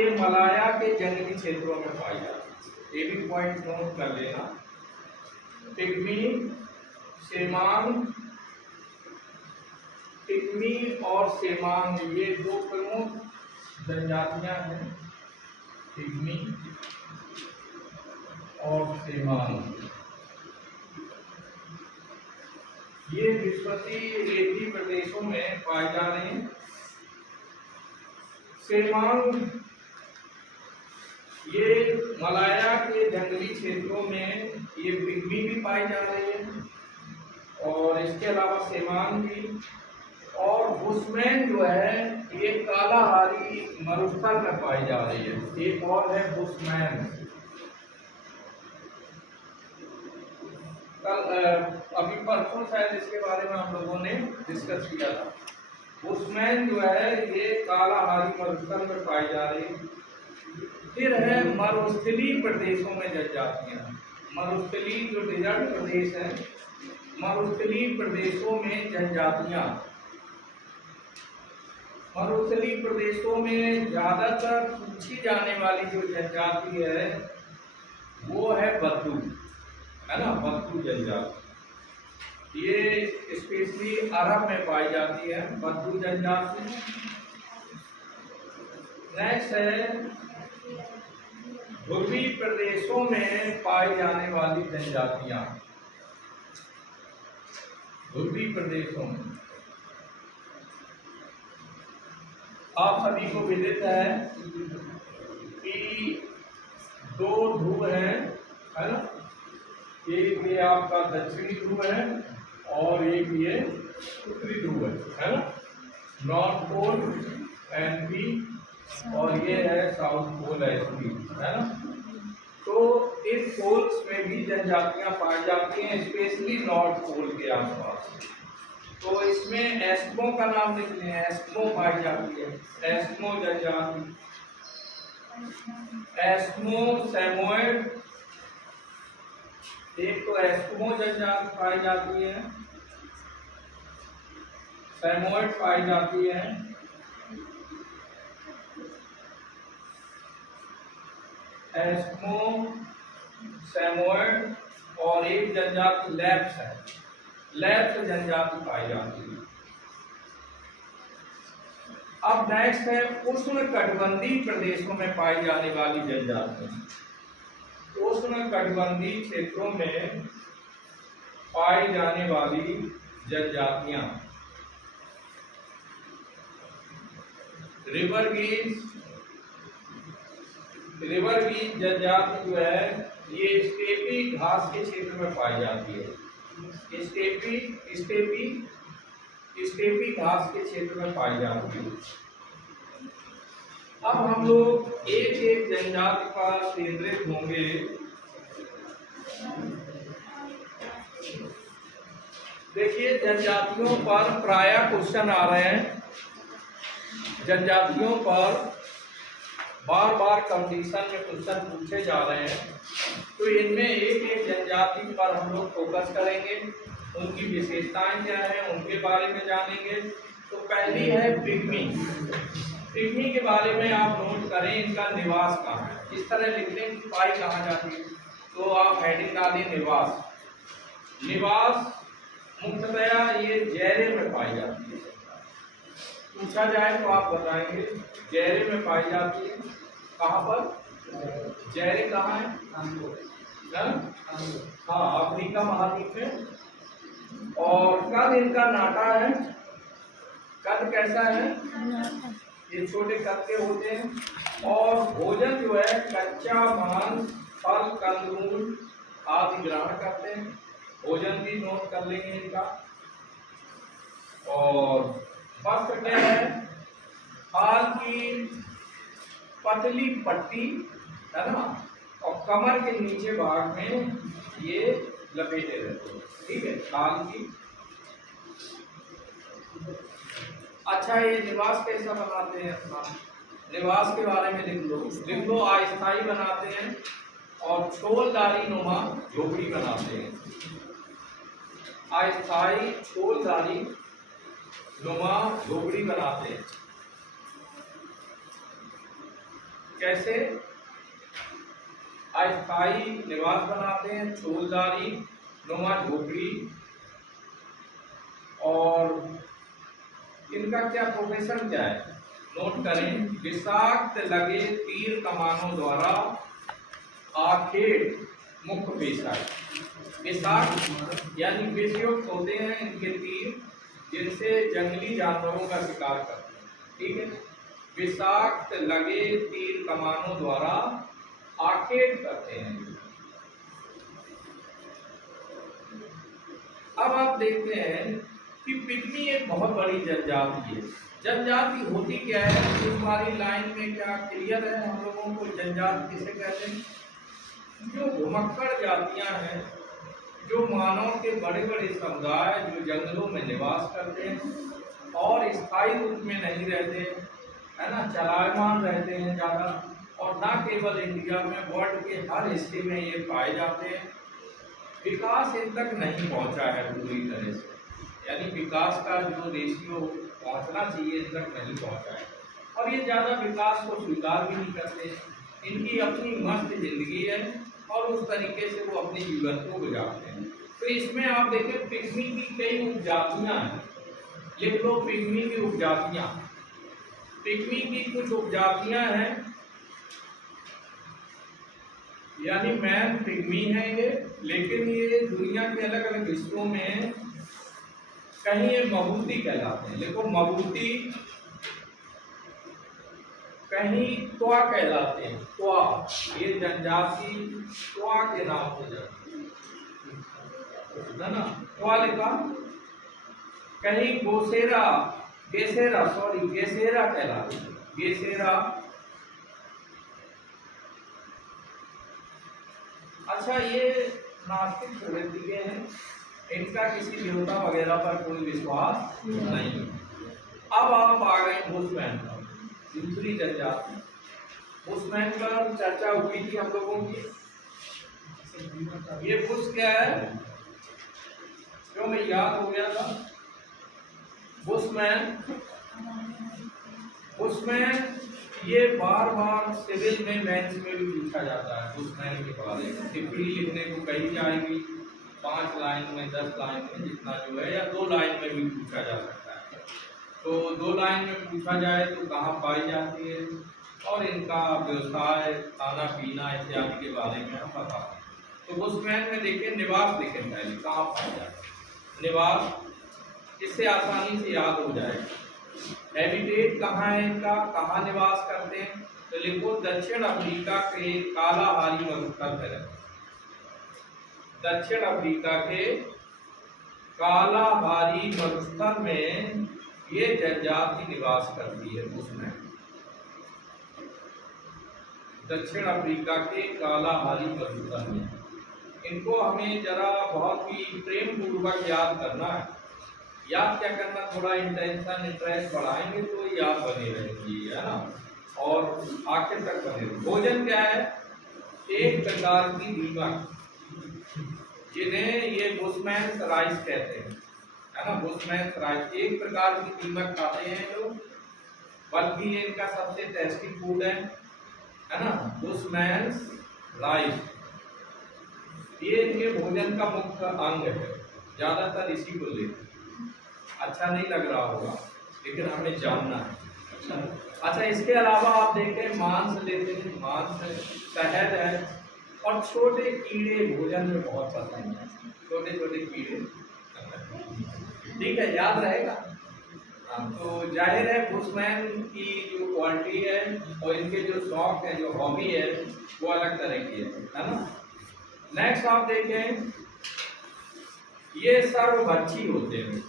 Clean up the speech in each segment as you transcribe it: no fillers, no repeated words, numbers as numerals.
ये मलाया के जंगली क्षेत्रों में पाई जाती है। ये भी पॉइंट नोट कर लेना। पिग्मी, सेमांग, पिग्मी और सेमांग ये दो प्रमुख जनजातियां हैं, पिग्मी और सेमांग। ये विश्वती रेती प्रदेशों में पाए जा रहे हैं। सेमांग ये मलाया के जंगली क्षेत्रों में ये पिग्मी भी पाई जा रही है और इसके अलावा सेमांग भी। और बुशमैन जो है ये कालाहारी मरुस्थल में पाई जा रही है। एक और है बुशमैन। कल अभी परसों शायद इसके बारे में हम लोगों ने डिस्कस किया था। बुशमैन जो है ये कालाहारी मरुस्थल में पाई जा रही है। फिर है मरुस्थलीय प्रदेशों में जनजातियां। मरुस्थलीय जो डेजर्ट प्रदेश है, मरुस्थलीय प्रदेशों में जनजातियां। मरुस्थलीय प्रदेशों में ज्यादातर पूछी जाने वाली जो जनजाति है वो है बद्दू, है ना, बद्दू जनजाति। ये स्पेशली अरब में पाई जाती है, बद्दू जनजाति। नेक्स्ट है ध्रुवीय प्रदेशों में पाई जाने वाली जनजातियां। ध्रुवीय प्रदेशों में आप सभी को विदित है कि दो ध्रुव है ना। एक ये आपका दक्षिणी ध्रुव है और एक ये उत्तरी ध्रुव है ना, नॉर्थ पोल एंड बी, और ये है साउथ पोल एसपी, है ना। तो इन पोल्स में भी जनजातियां पाई जाती हैं, स्पेशली नॉर्थ पोल के आसपास। तो इसमें एस्किमो का नाम लिख लें, एस्किमो पाई जाती है, एस्किमो जनजाति। एस्किमो, सैमोयड, एक तो एस्किमो जनजाति पाई जाती है, सैमोयड पाई जाती है, एस्किमो, सैमोयड, और एक जनजाति लैप्स है, लैप्स जनजाति पाई जाती है। अब नेक्स्ट है उष्णकटिबंधीय प्रदेशों में पाई जाने वाली जनजातियां। उष्णकटिबंधीय क्षेत्रों में पाई जाने वाली जनजातियां रिवर गीज। रिवर गीज जनजाति जो है ये स्टेपी घास के क्षेत्र में पाई जाती है। स्टेपी घास के क्षेत्र में पाई जाती है। अब हम लोग एक एक जनजाति पर केंद्रित होंगे। देखिए जनजातियों पर प्रायः क्वेश्चन आ रहे हैं। जनजातियों पर बार बार कंपटीशन में क्वेश्चन पूछे जा रहे हैं। तो इनमें एक एक जनजाति पर हम लोग फोकस करेंगे, उनकी विशेषताएं क्या है उनके बारे में जानेंगे। तो पहली है पिग्मी। पिग्मी के बारे में आप नोट करें इनका निवास कहाँ है। इस तरह लिख लें कि पाई कहाँ जाती है, तो आप हेडिंग डालें निवास। निवास मुख्यतया ये जैरे में पाई जाती है। पूछा जाए तो आप बताएंगे जैरे में पाई जाती है। कहाँ पर? जैरे कहाँ है? हाँ, अफ्रीका महाद्वीप में। और कद इनका नाटा है। कद कैसा है? ये छोटे कद के होते हैं। और भोजन जो है कच्चा मांस, फल, कंदमूल आदि ग्रहण करते हैं। भोजन भी नोट कर लेंगे इनका। और वस्त्र क्या है? हाल की पतली पट्टी, है ना, और कमर के नीचे भाग में ये लपेटे रहते हैं। ठीक है, हाल की। अच्छा, ये निवास कैसा बनाते हैं अपना? निवास के बारे में लिख लो। अस्थायी बनाते हैं और छोलदारी नुमा झोपड़ी बनाते हैं। अस्थायी छोलदारी नुमा झोपड़ी बनाते हैं। कैसे अस्थायी निवास बनाते हैं, चोलदारी नुमा झोपड़ी। और इनका क्या प्रोफेशन क्या है, नोट करें। विषाक्त लगे तीर कमानों द्वारा आखेट मुख्य पेशा है। विषाक्त यानी विषयुक्त होते हैं इनके तीर, जिनसे जंगली जानवरों का शिकार करते हैं। ठीक है, विषाक्त लगे तीर कमानों द्वारा आखेट करते हैं। अब आप देखते हैं कि पिग्मी एक बहुत बड़ी जनजाति है। जनजाति होती क्या है, तो हमारी लाइन में क्या क्लियर है हम लोगों को जनजाति किसे कहते हैं? जो घुमक्कड़ जातियां हैं, जो मानव के बड़े बड़े समुदाय जो जंगलों में निवास करते हैं और स्थायी रूप में नहीं रहते, है ना, चलायमान रहते हैं ज़्यादा। और ना केवल इंडिया में, वर्ल्ड के हर हिस्से में ये पाए जाते हैं। विकास इन तक नहीं पहुंचा है पूरी तरह से, यानी विकास का जो रेशियो पहुंचना चाहिए इन तक नहीं पहुंचा है। और ये ज़्यादा विकास को स्वीकार भी नहीं करते। इनकी अपनी मस्त जिंदगी है और उस तरीके से वो अपने जीवन को गुजारते हैं। तो इसमें आप देखें पिग्मी की कई उपजातियां हैं। लिख लो पिग्मी की उपजातियां। पिग्मी की कुछ उपजातियां हैं, यानी मैन पिग्मी है ये, लेकिन ये दुनिया के अलग अलग हिस्सों में कहीं ये मबूती कहलाते हैं। देखो मबूती, कहीं त्वा कहलाते हैं। त्वा, ये जनजाति त्वा के नाम से जाती है ना, त्वा लिखा। कहीं गोसेरा, गेसेरा, सॉरी गेसेरा कहलाते हैं, गेसेरा। अच्छा, ये नास्तिक प्रवृत्ति के हैं, इनका किसी देवता वगैरह पर कोई विश्वास नहीं। अब आप आ गए बुशमैन पर, दूसरी जनजाति। बुशमैन पर चर्चा हुई थी हम लोगों की। ये बुश क्या है, क्यों मैं याद हो गया था। बुशमैन, बुशमैन ये बार बार सिविल में, मेंस में भी पूछा जाता है बुशमैन के बारे में। टिप्पणी लिखने को कही जाएगी 5 लाइन में, 10 लाइन में, जितना जो है, या 2 लाइन में भी पूछा जा सकता है। तो 2 लाइन में पूछा जाए तो कहाँ पाई जाती है और इनका व्यवसाय, खाना पीना इत्यादि के बारे में हम बताते हैं। तो बुशमैन में देखिए निवास देखें पहले कहाँ पाया जाता है। निवास, इससे आसानी से याद हो जाएगा। हैबिटेट कहाँ है इनका, कहाँ निवास करते हैं, तो लिखो दक्षिण अफ्रीका के कालाहारी मरुस्थल में रहते हैं। दक्षिण अफ्रीका के कालाहारी मरुस्थल में ये जनजाति निवास करती है। उसमें दक्षिण अफ्रीका के कालाहारी मरुस्थल में, इनको हमें जरा बहुत ही प्रेम पूर्वक याद करना है। याद क्या करना, थोड़ा इंटेंशन, इंटरेस्ट बढ़ाएंगे तो याद बनी रहेगी, है ना, और आखिर तक बने। भोजन क्या है, एक प्रकार की दीमक, जिन्हें ये बुशमैन राइस कहते हैं, है ना, बुशमैन राइस। एक प्रकार की दीमक खाते हैं लोग, बल्कि ये इनका सबसे टेस्टी फूड है ना, बुशमैन राइस। ये इनके भोजन का मुख्य अंग है, ज्यादातर इसी को लेते हैं। अच्छा नहीं लग रहा होगा, लेकिन हमें जानना है। अच्छा, इसके अलावा आप देखें मांस लेते हैं, मांस है, शहद है, और छोटे कीड़े भोजन में बहुत पसंद है, छोटे छोटे कीड़े। ठीक है, याद रहेगा। तो जाहिर है बुशमैन की जो क्वालिटी है और इनके जो शौक है, जो हॉबी है, वो अलग तरह की है ना। नेक्स्ट आप देखें, ये सर्वभक्षी होते हैं।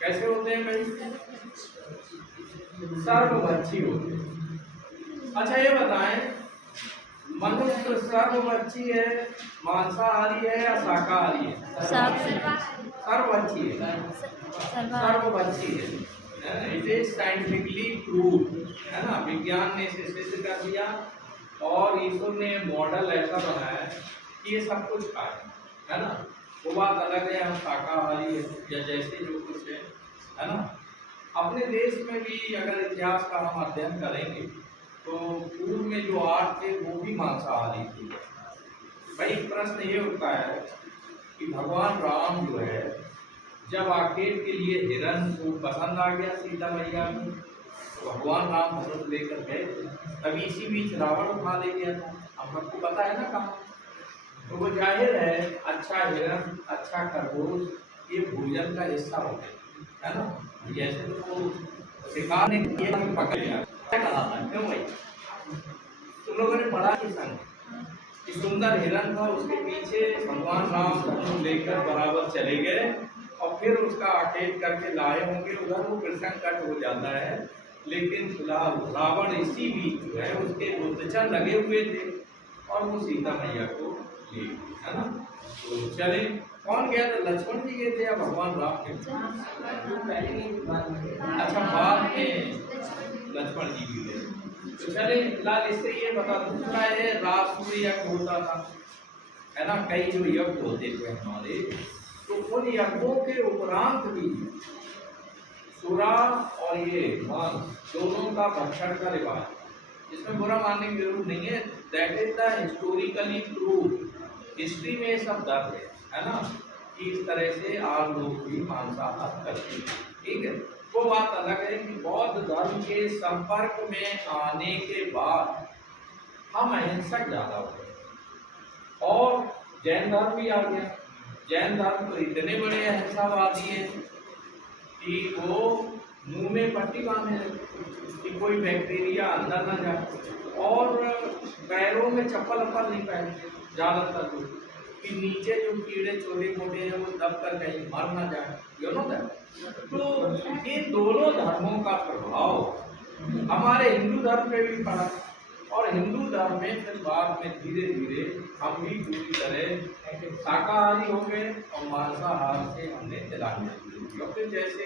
कैसे होते हैं भाई, सर्वभक्षी होते हैं। अच्छा ये बताएं, मनुष्य सर्वभक्षी है, मांसाहारी है या शाकाहारी है? सर्वभक्षी है, सर्वभक्षी है। इट इज साइंटिफिकली प्रूव, है ना, विज्ञान ने इसे सिद्ध कर दिया और ईश्वर ने मॉडल ऐसा बनाया कि ये सब कुछ खाए, है ना। वो बात अलग है हम शाकाहारी या जैसे जो कुछ है ना। अपने देश में भी अगर इतिहास का हम अध्ययन करेंगे तो पूर्व में जो 8 थे वो भी मांसाहारी थे। भाई प्रश्न ये उठता है कि भगवान राम जो है जब आकेट के लिए हिरण को पसंद आ गया सीता मैया को, तो भगवान राम धनुष लेकर गए थे, तभी इसी बीच रावण उठा ले गया था। अब आपको पता है ना कहाँ, तो वो जाहिर है अच्छा हिरण अच्छा खरगोश ये भोजन का हिस्सा हो गया है ना। जैसे तो शिकार ने किया पकड़ लिया, क्या कहा था क्यों भाई, तुम लोगों ने पढ़ा कि संग कि सुंदर हिरण था, उसके पीछे भगवान राम धनुष लेकर बराबर चले गए और फिर उसका आकेट करके लाए होंगे, उधर वो प्रसंग कट हो जाता है। लेकिन फिलहाल रावण इसी बीच जो है उसके गुप्तचर लगे हुए थे और वो सीता मैया को ले गए, है ना। तो चले, कौन गया था, लक्ष्मण जी गए थे या भगवान राम के? अच्छा बाद में लक्ष्मण जी भी गए। तो चले लाल इससे ये बता, दूसरा है राष्ट्र यज्ञ होता था, है ना, कई जो यज्ञ होते थे हमारे, तो उन यज्ञों के उपरांत भी सुरा और ये मांस दोनों का भक्षण का रिवाज, इसमें बुरा मानने की जरूरत नहीं है, that is the historically prove, history में सब दर्ज है ना, कि इस तरह से आप लोग भी मांसाहार करते हैं, ठीक है। वो बात अलग है कि बौद्ध धर्म के संपर्क में आने के बाद हम अहिंसक ज्यादा हो गए और जैन धर्म भी आ गया। जैन धर्म तो इतने बड़े अहिंसावादी हैं कि वो मुंह में पट्टी बांधे कि कोई बैक्टीरिया अंदर न जाए और पैरों में चप्पल अप्पल नहीं पहनते ज्यादातर लोग, कि नीचे जो कीड़े छोटे मोटे हैं वो दब कर कहीं मर ना जाए, यू नो दैट। तो इन दोनों धर्मों का प्रभाव हमारे हिंदू धर्म पे भी पड़ा और हिंदू धर्म में फिर बाद में धीरे धीरे हम भी पूरी तरह शाकाहारी हो गए और मांसाहार से हमने तिलाही शुरू की। और फिर जैसे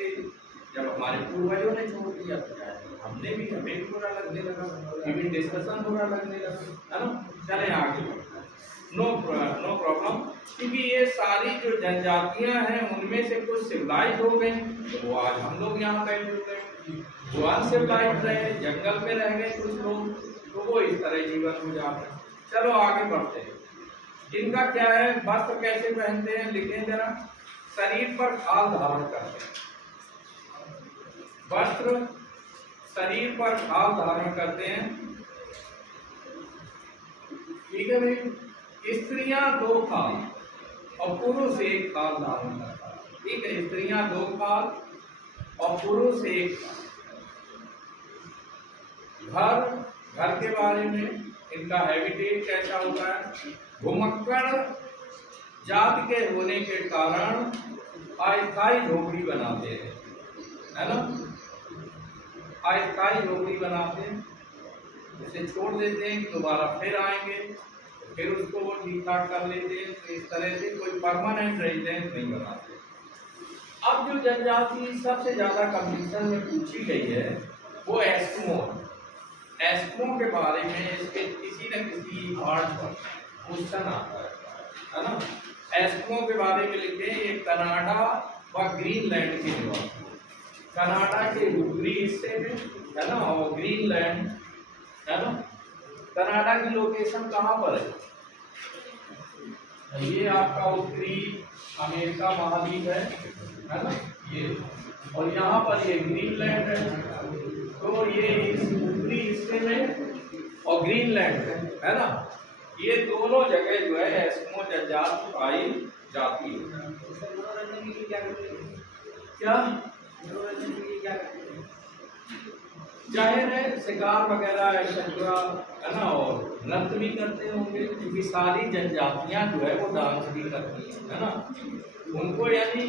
जब हमारे पूर्वजों ने छोड़ दिया तो हमने भी, हमें भी बुरा लगने लगा, इवन डिस्कशन बुरा लगने लगा, है ना। चले आगे, नो प्रॉब्लम, क्योंकि ये सारी जो जनजातियां हैं उनमें से कुछ सिविलाइज हो गए, तो वो आज हम लोग यहाँ बैठे हुए, वो अनसिविलाइज रहे, जंगल में रह गए कुछ लोग, तो वो इस तरह जीवन गुजार रहे। चलो आगे बढ़ते हैं। इनका क्या है, वस्त्र कैसे पहनते हैं लिखें जरा, शरीर पर खाल धारण करते हैं, वस्त्र शरीर पर खाल धारण करते हैं, ठीक है भाई। स्त्रियां 2 खाल और पुरुष 1 खाल धारण करता है, ठीक है। स्त्रियां 2 खाल और पुरुष 1 खाल। घर के बारे में इनका हैबिटेट कैसा होता है, घुमक्कड़ जात के होने के कारण अस्थायी झोपड़ी बनाते हैं, है ना, अस्थायी झोपड़ी बनाते हैं, उसे छोड़ देते हैं कि दोबारा फिर आएंगे, फिर उसको वो ठीक ठाक कर लेते हैं, तो इस तरह से कोई परमानेंट रेजिडेंस नहीं बनाते। अब जो जनजाति सबसे ज्यादा कंपटीशन में पूछी गई है वो एस्किमो। एस्किमो के बारे में इसके किसी न किसी पार्ट पर क्वेश्चन आता है ना। एस्किमो के बारे में लिखे, ये कनाडा व ग्रीनलैंड के निवासी, कनाडा के उत्तरी हिस्से में, है ना, और ग्रीनलैंड, है ना। कनाडा की लोकेशन कहाँ पर है, ये आपका उत्तरी अमेरिका महाद्वीप है ना ये, और यहाँ पर ये ग्रीनलैंड है, तो ये इस उत्तरी हिस्से में और ग्रीनलैंड है ना, ये दोनों जगह जो है एस्किमो जनजाति पाई जाती है। क्या जाहिर है शिकार वगैरह एक्सेट्रा, है ना, और नृत्य भी करते होंगे, क्योंकि सारी जनजातियां जो है वो डांस भी करती है ना। उनको यानी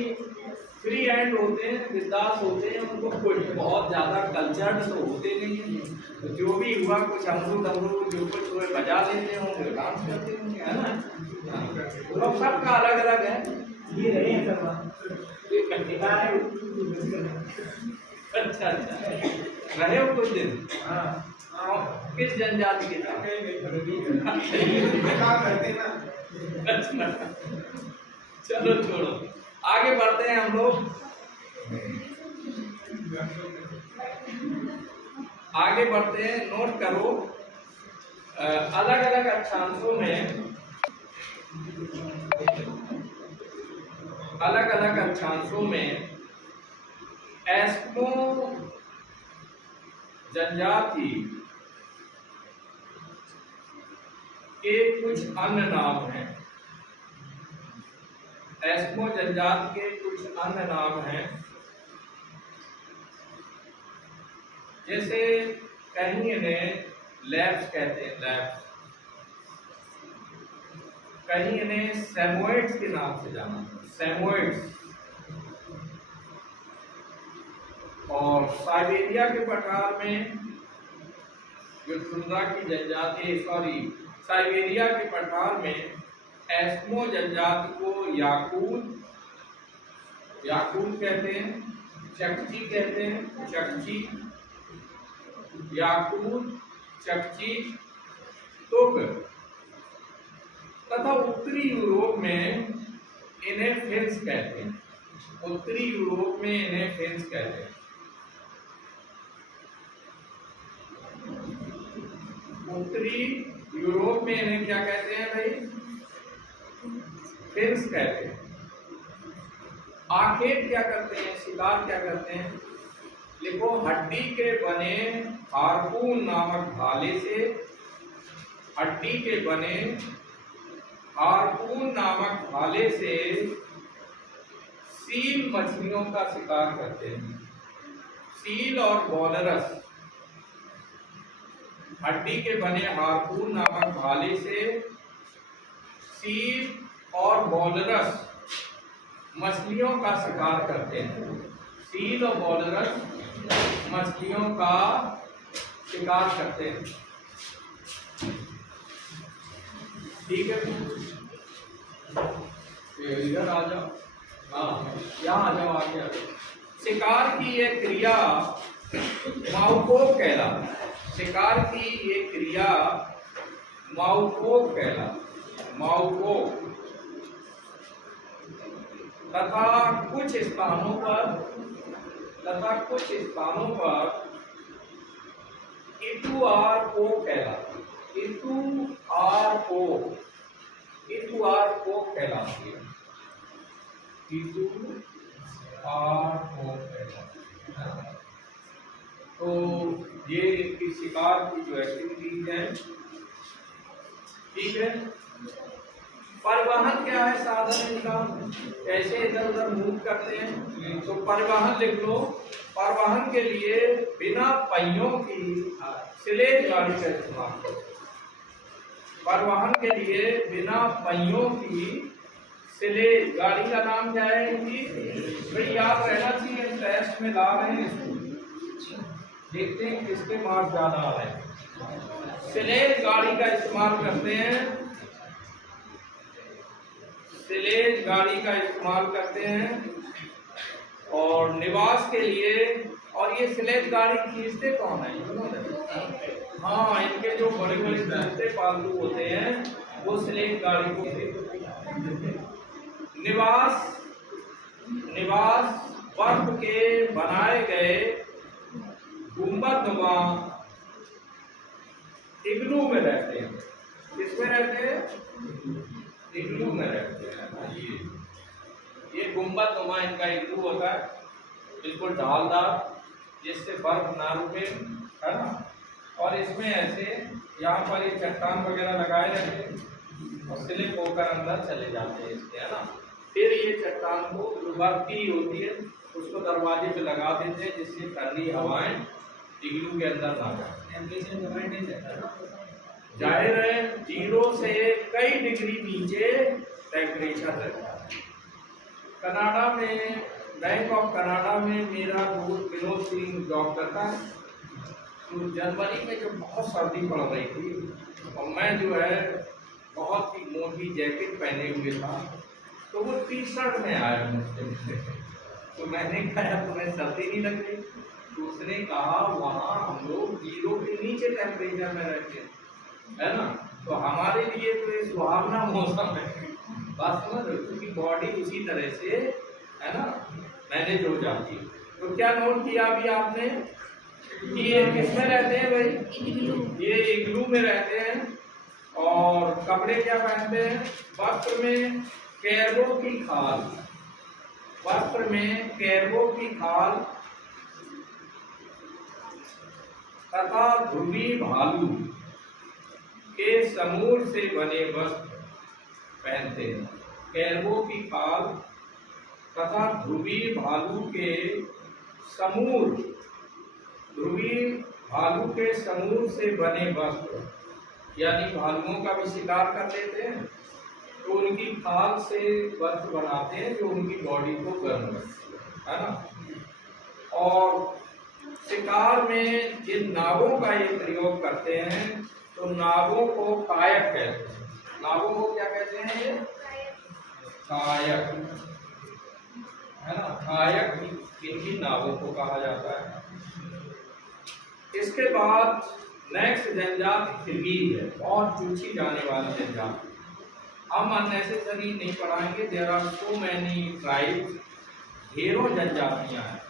फ्री हैंड होते हैं, विदास होते हैं, उनको कोई बहुत ज़्यादा कल्चर्ड तो होते नहीं हैं, तो जो भी हुआ कुछ अमरू डमरू जो कुछ हुए बजा लेते होंगे, डांस करते होंगे, है ना। तो सबका अलग अलग है, ये रहे हैं अच्छा रहे हो कुछ दिन, हाँ, किस जनजाति के साथ? अच्छा चलो छोड़ो, आगे बढ़ते हैं हम लोग, आगे बढ़ते हैं। नोट करो अलग अलग अक्षांशों में एस्किमो जनजाति के कुछ अन्य नाम हैं। एस्किमो जनजाति के कुछ अन्य नाम हैं, जैसे कहीं इन्हें लैप्स कहते हैं, लैप्स, कहीं इन्हें सैमोइड्स के नाम से जाना, सैमोइड्स। और साइबेरिया के पठार में जो टुंड्रा की जनजाति, साइबेरिया के पठार में एस्किमो जनजाति को याकूत कहते हैं, चकची कहते हैं, चकची, याकूत, चकची, तुक, तथा उत्तरी यूरोप में इन्हें फिन्स कहते हैं। उत्तरी यूरोप में इन्हें फिन्स कहते हैं। उत्तरी यूरोप में इन्हें क्या कहते हैं भाई? फिन्स कहते हैं। आखेट क्या करते हैं, शिकार क्या करते हैं? लिखो, हड्डी के बने हार्पून नामक भाले से, हड्डी के बने हार्पून नामक भाले से सील मछलियों का शिकार करते हैं। सील और वॉलरस, हड्डी के बने हार्पून नामक भाले से सील और वॉलरस मछलियों का शिकार करते हैं। सील और वॉलरस मछलियों का शिकार करते हैं। ठीक है, इधर आ जाओ, हाँ यहाँ आ जाओ, आगे आ जाओ। शिकार की यह क्रिया माउकोक कहलाती है। शिकार की ये क्रिया माउकोक कहलाती, माउकोक। तथा कुछ स्थानों पर इटुआरको कहलाती, इटुआरको कहलाती है, इटुआरको कहलाती है। तो ये इनकी शिकार की जो एक्टिविटीज है, ठीक है। परिवहन क्या है, साधन इनका, कैसे इधर उधर मूव करते हैं, तो परिवहन लिख लो। परिवहन के लिए बिना पहियों की स्लेज गाड़ी का इस्तेमाल करो। परिवहन के लिए बिना पहियों की स्लेज गाड़ी का नाम क्या है इनकी? भाई याद रहना चाहिए, टेस्ट में ला रहे हैं इसको, देखते हैं किसके मार्क्स ज्यादा आ रहे हैं। स्लेज गाड़ी का इस्तेमाल करते हैं, स्लेज गाड़ी का इस्तेमाल करते हैं। और निवास के लिए, और ये स्लेज गाड़ी खींचते कौन है? हाँ, इनके जो बड़े बड़े कुत्ते पालतू होते हैं वो स्लेज गाड़ी को। निवास बर्फ के बनाए गए गुंबदनुमा इग्लू में रहते हैं। किसमें रहते हैं? इग्लू में रहते हैं। ये गुंबदनुमा इनका इग्लू होता है, बिल्कुल ढालदार, जिससे बर्फ ना रुके, है ना। और इसमें ऐसे यहाँ पर ये चट्टान वगैरह लगाए रहते हैं और स्लिप होकर अंदर चले जाते हैं इसके, है ना। फिर ये चट्टान को जो बर्फ की होती है उसको दरवाजे पे लगा देते हैं, जिससे ठंडी हवाएं इग्लू के अंदर ना जाए। जाहिर है 0 से कई डिग्री नीचे टेम्परेचर रहता है। कनाडा में, बैंक ऑफ कनाडा में मेरा दोस्त विनोद सिंह जॉब करता है। तो जनवरी में जब बहुत सर्दी पड़ रही थी और मैं जो है बहुत ही मोटी जैकेट पहने हुए था, तो वो टी-शर्ट में आया मुझसे। तो मैंने कहा तुम्हें सर्दी नहीं लग रही? तो उसने कहा वहाँ हम लोग 0 के नीचे टेम्परेचर में रहते हैं, है ना। तो हमारे लिए तो ये सुहावना मौसम है, बात समझ रहे हो, क्योंकि बॉडी उसी तरह से, है ना, मैनेज हो जाती है। तो क्या नोट किया अभी आपने कि ये किसमें रहते हैं भाई? ये इग्लू में रहते हैं। कपड़े क्या पहनते हैं? वस्त्र में कैरवों की खाल, वस्त्र में कैरवों की खाल तथा ध्रुवी भालू के समूर से बने वस्त्र पहनते हैं। कैरवों की खाल तथा ध्रुवी भालू के समूर, ध्रुवी भालू के समूर से बने वस्त्र, यानी भालुओं का भी शिकार कर लेते हैं तो उनकी खाल से वस्त्र बनाते हैं जो उनकी बॉडी को गर्म रखती है ना। और शिकार में जिन नावों का ये प्रयोग करते हैं तो नावों को कायक कहते हैं। नावों को क्या कहते हैं? ये कायक है ना, कायक इनकी नावों को कहा जाता है। इसके बाद नेक्स्ट जनजाति किर्गिज है, और पूछी जाने वाली जनजाति। हम अननेसेसरी नहीं पढ़ाएंगे, there are so many tribes, ढेरों जनजातियां हैं,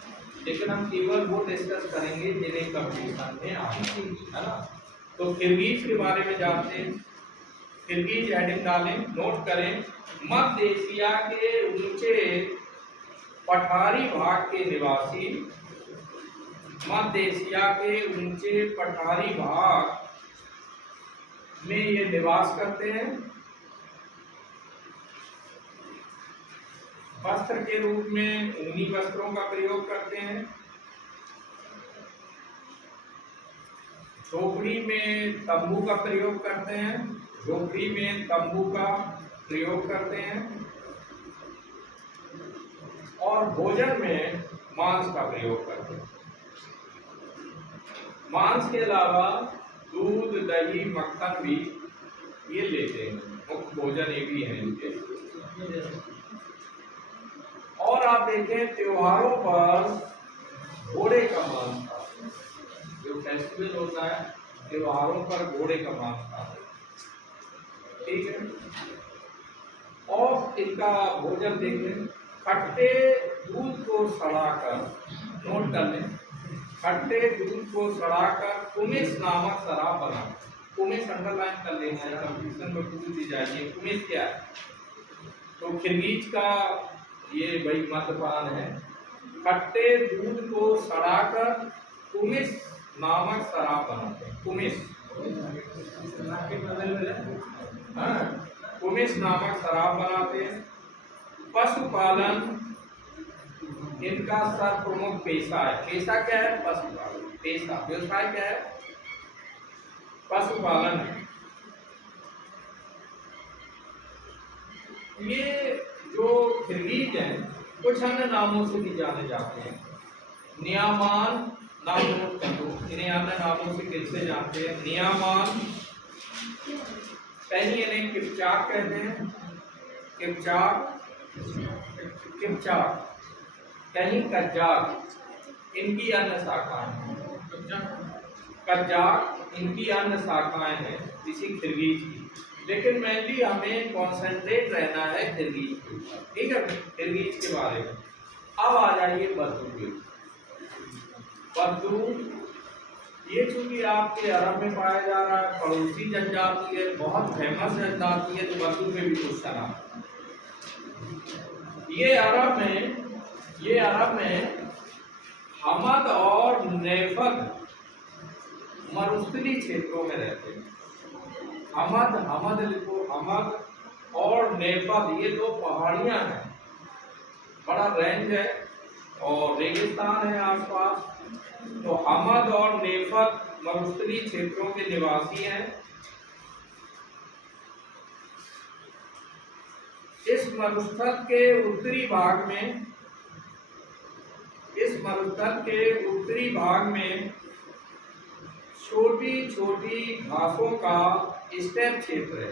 लेकिन हम केवल वो डिस्कस करेंगे जिन्हें कंपटीशन में आना है ना। तो किर्गिज के बारे में जानते हैं। किर्गिज हेडिंग डालें, नोट करें, मध्य एशिया के ऊंचे पठारी भाग के निवासी, मध्य एशिया के ऊंचे पठारी भाग में ये निवास करते हैं। वस्त्र के रूप में ऊनी वस्त्रों का प्रयोग करते हैं। झोपड़ी में तंबू का प्रयोग करते हैं, झोपड़ी में तंबू का प्रयोग करते हैं। और भोजन में मांस का प्रयोग करते हैं। मांस के अलावा दूध, दही, मक्खन भी ये लेते हैं, मुख्य भोजन ये भी है इनके। और आप देखें त्योहारों पर घोड़े का मांस खाते हैं, जो फेस्टिवल होता है त्योहारों पर घोड़े का मांस खाते हैं, ठीक है। और इनका भोजन देखें, खट्टे दूध को सड़ाकर, नोट कर लें, खट्टे दूध को सड़ाकर कुमिस नामक शराब बना, कुमिस अंडरलाइन कर लेना है, कंफ्यूजन में पूछ दी जाएगी कुमिस क्या है। तो किर्गिज का ये भाई मद्यपान है। खट्टे दूध को सड़ाकर कुमिस नामक शराब बनाते हैं, कुमिस, कुमिस नामक शराब बनाते हैं। पशुपालन इनका सर प्रमुख पेशा है। पेशा क्या है? पशुपालन। पेशा, व्यवसाय क्या है? पशुपालन है। ये जो किर्गिज हैं कुछ अन्य नामों से भी जाने जाते हैं। नियामान नाम नोट कर लो, इन्हें अन्य नामों से किससे जानते हैं? नियामान, कहीं इन्हें किपचाक कहते हैं, किपचाक, किपचाक, कहीं कज्जाक, इनकी अन्य शाखाएं हैं। कज्जाक इनकी अन्य शाखाएं हैं इसी किर्गिज की, लेकिन मेनली हमें कॉन्सेंट्रेट रहना है किर्गिज के ऊपर, ठीक है, किर्गिज के बारे में। अब आ जाइए बद्दू के। बद्दू ये चूंकि आपके अरब में पाया जा रहा है, पड़ोसी जनजाति है, बहुत फेमस जनजाति है, तो बद्दू पे भी क्वेश्चन आता है। ये अरब में हमद और नेफद मरुस्थली क्षेत्रों में रहते हैं। हमद लिखो, हमद और नेफद ये दो पहाड़ियां हैं, बड़ा रेंज है और रेगिस्तान है आसपास। तो हमद और नेफद मरुस्थली क्षेत्रों के निवासी हैं। इस मरुस्थल के उत्तरी भाग में छोटी छोटी घासों का स्टेप क्षेत्र है।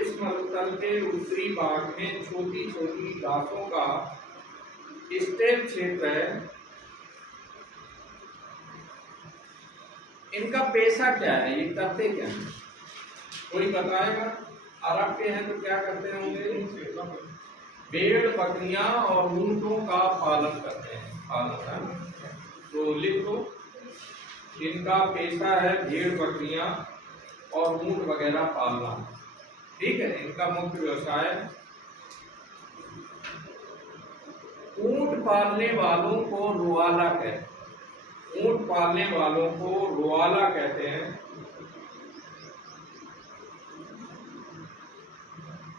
इस मरुस्थल के उत्तरी भाग में छोटी छोटी घासों का स्टेप क्षेत्र है। इनका पेशा क्या है? ये करते क्या है? कोई बताएगा? अरब के हैं तो क्या करते होंगे? भेड़, बकरियां और ऊंटों का पालन करते हैं, पालन। तो लिख लो, इनका पेशा है भेड़, बकरियां और ऊँट वगैरह पालना। ठीक है, इनका मुख्य व्यवसाय। ऊँट पालने वालों को रुआला कहते, ऊँट पालने वालों को रुआला कहते हैं।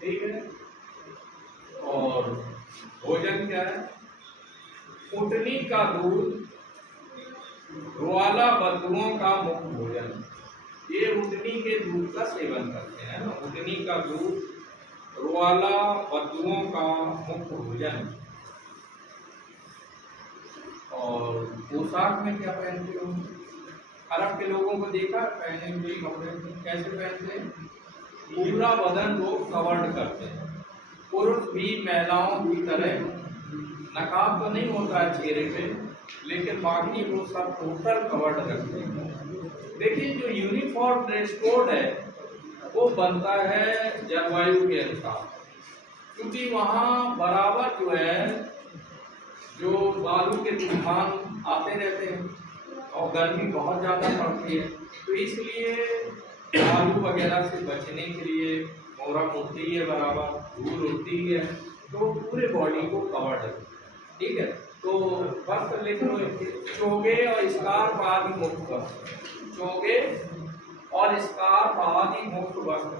ठीक है, और भोजन क्या है? ऊँटनी का दूध रुआला बद्दुओं का मुख्य भोजन। ये ऊँटनी के दूध का सेवन करते हैं ना, ऊँटनी का दूध रुआला बद्दुओं का मुख्य भोजन। और पोशाक में क्या पहनते हो? अरब के लोगों को देखा पहने हुए कपड़े कैसे पहनते हैं? पूरा बदन लोग कवर्ड करते हैं। पुरुष भी महिलाओं की तरह नकाब तो नहीं होता है चेहरे पे, लेकिन बाकी वो सब टोटल कवर्ड रखते हैं। देखिए, जो यूनिफॉर्म ड्रेस कोड है वो बनता है जलवायु के अनुसार, क्योंकि वहाँ बराबर जो है जो बालू के तूफान आते रहते हैं और गर्मी बहुत ज़्यादा पड़ती है, तो इसलिए बालू वगैरह से बचने के लिए मोहरा उड़ती है, बराबर धूल उड़ती है, तो पूरे बॉडी को कवर्ड है। ठीक है, तो वस्त्र लिख लो, चोगे और स्कार्फ आदि मुख्य वस्त्र, चोगे और स्कार्फ आदि मुख्य वस्त्र,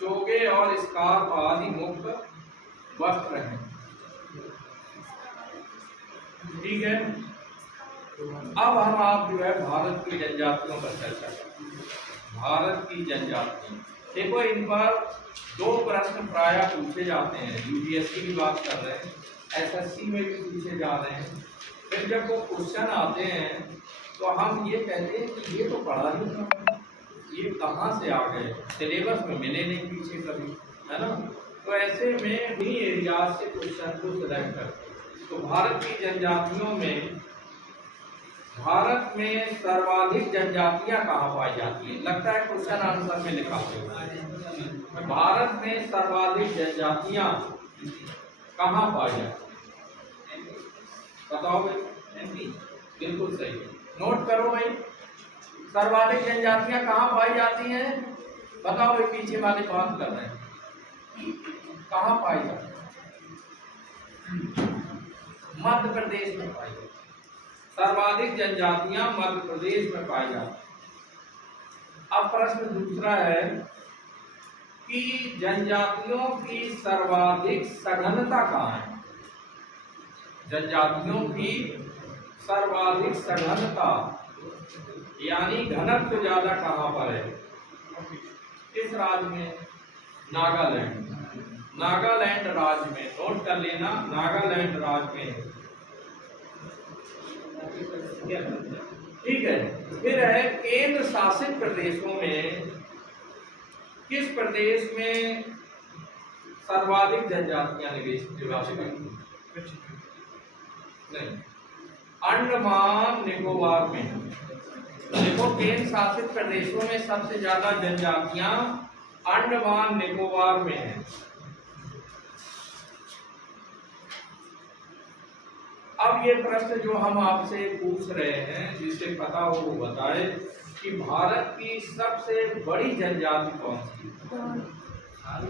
चोगे और स्कार्फ आदि मुख्य वस्त्र हैं। ठीक है, अब हम आप जो है भारत की जनजातियों पर चर्चा करें। भारत की जनजाति, देखो इन पर 2 प्रश्न प्रायः पूछे जाते हैं। यूपीएससी की बात कर रहे हैं, एसएससी में भी पूछे जा रहे हैं। फिर जब वो क्वेश्चन आते हैं तो हम ये कहते हैं कि ये तो पढ़ा ही था, ये कहाँ से आ गए, सिलेबस में मिले नहीं पीछे कभी, है ना। तो ऐसे में भी एरिया से क्वेश्चन को सिलेक्ट करते हैं। तो भारत की जनजातियों में, भारत में सर्वाधिक जनजातियां कहाँ पाई जाती है? लगता है क्वेश्चन आंसर में लिखा हुआ, भारत में सर्वाधिक जनजातियां कहाँ पाई जाती है? बताओ भाई। बिल्कुल सही है, नोट करो भाई। सर्वाधिक जनजातियां कहाँ पाई जाती हैं? बताओ भाई, पीछे वाले बात कर रहे हैं, कहाँ पाई जाती है? मध्य प्रदेश में पाई जाती है। सर्वाधिक जनजातियां मध्य प्रदेश में पाई जाती हैं। अब प्रश्न दूसरा है कि जनजातियों की सर्वाधिक सघनता कहाँ है? जनजातियों की सर्वाधिक सघनता यानी घनत्व ज्यादा कहाँ पर है? किस राज्य में? नागालैंड, नागालैंड राज्य में। नोट कर लेना, नागालैंड राज्य में। ठीक है, फिर है केंद्र शासित प्रदेशों में किस प्रदेश में सर्वाधिक जनजातियां निवास करती हैं? नहीं, अंडमान निकोबार में। देखो, केंद्र शासित प्रदेशों में सबसे ज्यादा जनजातियां अंडमान निकोबार में है। अब ये प्रश्न जो हम आपसे पूछ रहे हैं, जिसे पता हो वो बताए कि भारत की सबसे बड़ी जनजाति कौन सी है?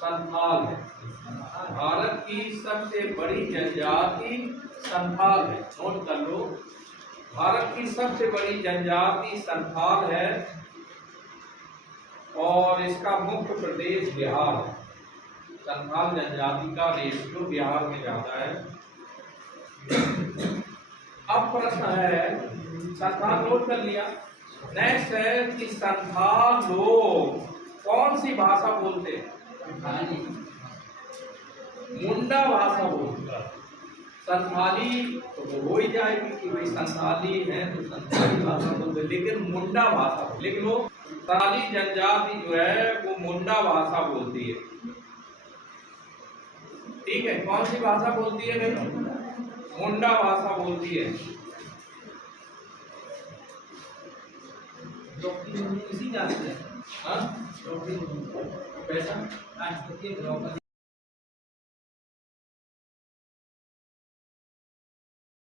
संथाल है। भारत की सबसे बड़ी जनजाति संथाल है। नोट कर लो, भारत की सबसे बड़ी जनजाति संथाल है और इसका मुख्य प्रदेश बिहार है। संथाल जनजाति का रेशियो बिहार में ज्यादा है। अब प्रश्न है, संथाल नोट कर लिया। नेक्स्ट है कि संथाल लोग कौन सी भाषा बोलते हैं? मुंडा भाषा बोलते हैं। संथाली तो हो ही जाएगी कि भाई संथाली है तो संथाली भाषा बोलते, लेकिन मुंडा भाषा लिख लो। संथाली जनजाति जो है वो मुंडा भाषा बोलती है। ठीक है, कौन सी भाषा बोलती है भाई? मुंडा भाषा बोलती है। इसी जाति है। हाँ, पैसा